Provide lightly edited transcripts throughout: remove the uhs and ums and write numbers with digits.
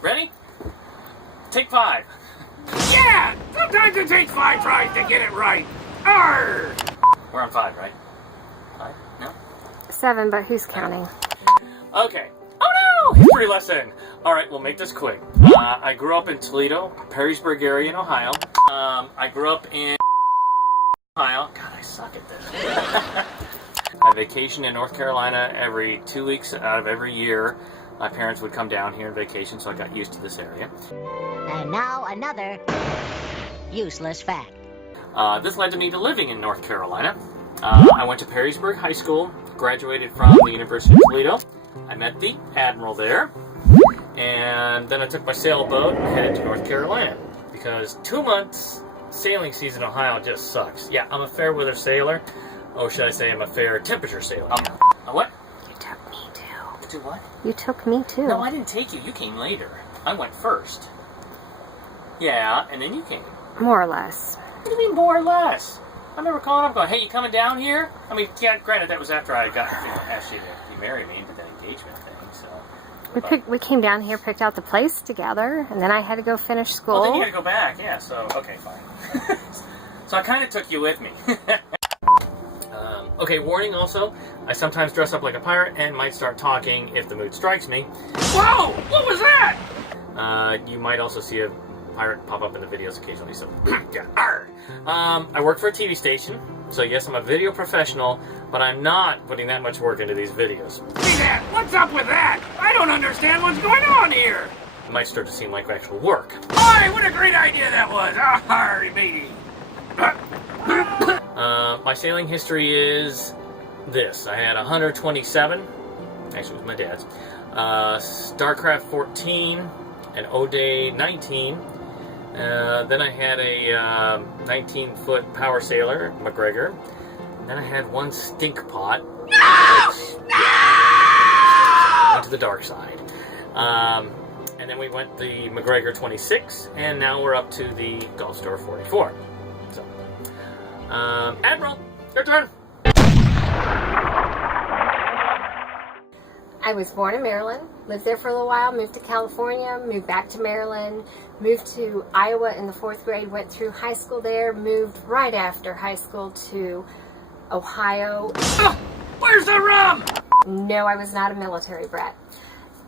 Ready? Take 5. Yeah! Sometimes it takes 5 tries to get it right. Arr! We're on 5, right? 5? No? 7, but who's counting? Okay. Oh no! History lesson! Alright, we'll make this quick. I grew up in Toledo, Perrysburg area in Ohio. I grew up in Ohio. God, I suck at this. I vacation in North Carolina every 2 weeks out of every year. My parents would come down here on vacation, so I got used to this area. And now another useless fact. This led to me to living in North Carolina. I went to Perrysburg High School, graduated from the University of Toledo. I met the Admiral there, and then I took my sailboat and headed to North Carolina, because 2 months sailing season in Ohio just sucks. Yeah, I'm a fair weather sailor, or should I say I'm a fair temperature sailor. A what? You took me too. Do what? You took me too. No, I didn't take you. You came later. I went first. Yeah, and then you came. More or less. What do you mean more or less? I remember calling up going, hey, you coming down here? I mean, yeah, granted, that was after I got, asked you to marry me and did that engagement thing, so. We came down here, picked out the place together, and then I had to go finish school. Well, then you had to go back, yeah, so, okay, fine. So I kind of took you with me. Okay, warning also, I sometimes dress up like a pirate and might start talking if the mood strikes me. Whoa! What was that? You might also see a pirate pop up in the videos occasionally, so yeah. Arr. I work for a TV station, so yes, I'm a video professional, but I'm not putting that much work into these videos. See that? What's up with that? I don't understand what's going on here. It might start to seem like actual work. Alright, what a great idea that was. Arr, matey. My sailing history is this. I had 127, actually it was my dad's, Starcraft 14, an O'Day 19, then I had a 19-foot power sailor, McGregor, and then I had one stink pot, which, went to the dark side. And then we went the McGregor 26, and now we're up to the Gulfstar 44. So, Admiral, your turn. I was born in Maryland, lived there for a little while, moved to California, moved back to Maryland, moved to Iowa in the 4th grade, went through high school there, moved right after high school to Ohio. Where's the rum? No, I was not a military brat.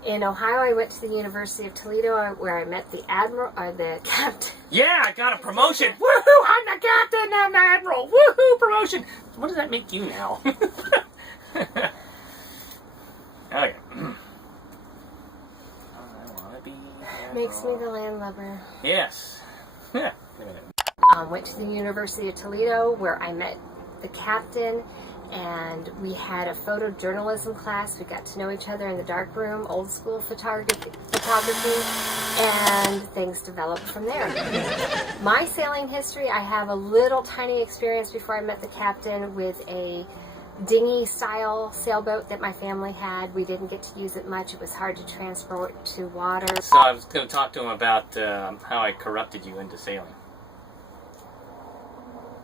In Ohio, I went to the University of Toledo, where I met the the captain. Yeah, I got a promotion. Woohoo! I'm the captain. I'm the admiral. Woohoo! Promotion. What does that make you now? Okay. I wanna be Makes me the landlubber. Yes. Yeah. Went to the University of Toledo, where I met the captain, and we had a photojournalism class. We got to know each other in the dark room, old school photography, and things developed from there. My sailing history, I have a little tiny experience before I met the captain with a dinghy style sailboat that my family had. We didn't get to use it much. It was hard to transport to water. So I was going to talk to him about how I corrupted you into sailing.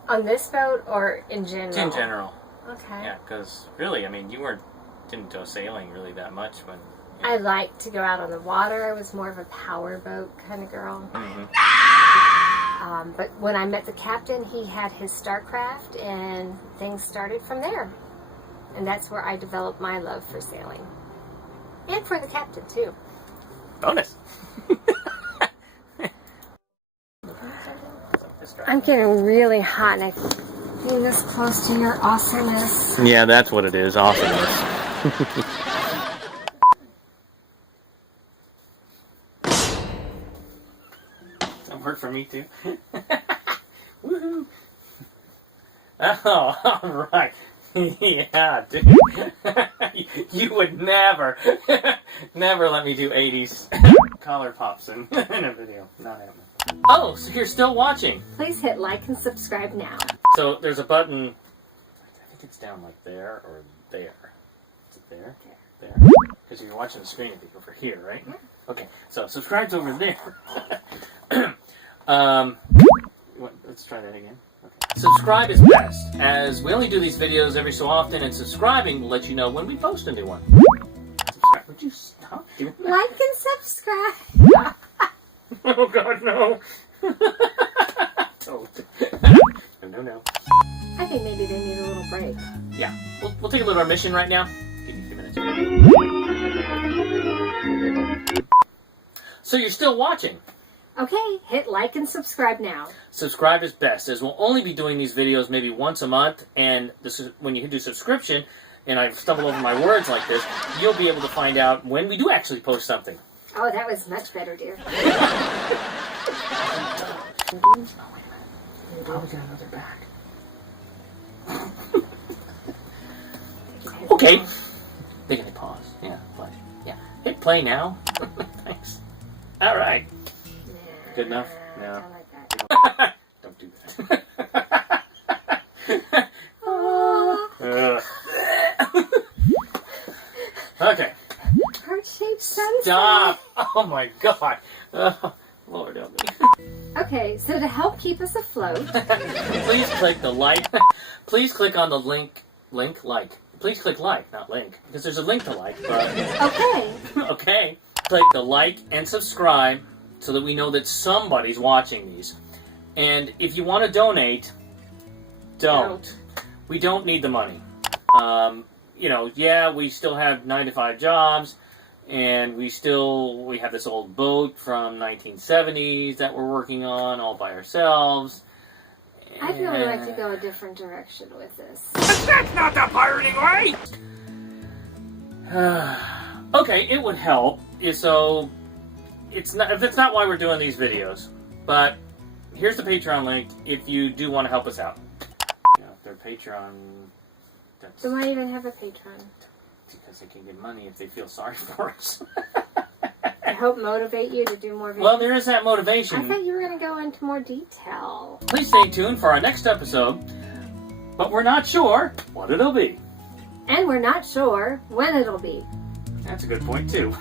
On this boat or in general? In general. Okay. Yeah, because really, I mean, you didn't go sailing really that much when. I liked to go out on the water. I was more of a power boat kind of girl. Mm-hmm. But when I met the captain, he had his Starcraft, and things started from there. And that's where I developed my love for sailing. And for the captain, too. Bonus. I'm getting really hot, and I being this close to your awesomeness. Yeah, that's what it is. Awesomeness. That worked for me too. Woohoo! Oh, all right. Yeah, dude. You would never let me do 80s collar pops in a video. Not happening. Oh, so you're still watching. Please hit like and subscribe now. So there's a button, I think it's down like there or there. Is it there? There. Because you're watching the screen, it'd be over here, right? Okay, so subscribe's over there. Let's try that again. Okay. Subscribe is best, as we only do these videos every so often, and subscribing will let you know when we post a new one. Subscribe. Would you stop? Like and subscribe. Oh God, no. Don't. No. I think maybe they need a little break. Yeah, we'll take a little intermission right now. Give me a few minutes. So you're still watching. Okay, hit like and subscribe now. Subscribe is best, as we'll only be doing these videos maybe once a month, and this is when you do subscription, and I stumble over my words like this, you'll be able to find out when we do actually post something. Oh, that was much better, dear. Oh, wait a minute. Probably got another back. Okay. They can pause. Yeah, play. Yeah. Hit play now. Thanks. All right. Nah, Good enough? No. I like that. Don't do that. Okay. Heart-shaped sunset. Stop. Oh my God. Lord help me. Okay, so to help keep us afloat, Please click the like. Please click on the link. Like. Please click like, not link, because there's a link to like. But okay, okay. Click the like and subscribe so that we know that somebody's watching these. And if you want to donate, don't. We don't need the money. Yeah, we still have 9-to-5 jobs, and we have this old boat from 1970s that we're working on all by ourselves. I'd really like to go a different direction with this. But that's not the pirating way! Okay, it would help. So, that's not why we're doing these videos. But here's the Patreon link if you do want to help us out. Their Patreon. So why even have a Patreon? Because they can get money if they feel sorry for us. I hope motivate you to do more videos. Well, there is that motivation. I thought you were going to go into more detail. Please stay tuned for our next episode. But we're not sure what it'll be. And we're not sure when it'll be. That's a good point, too.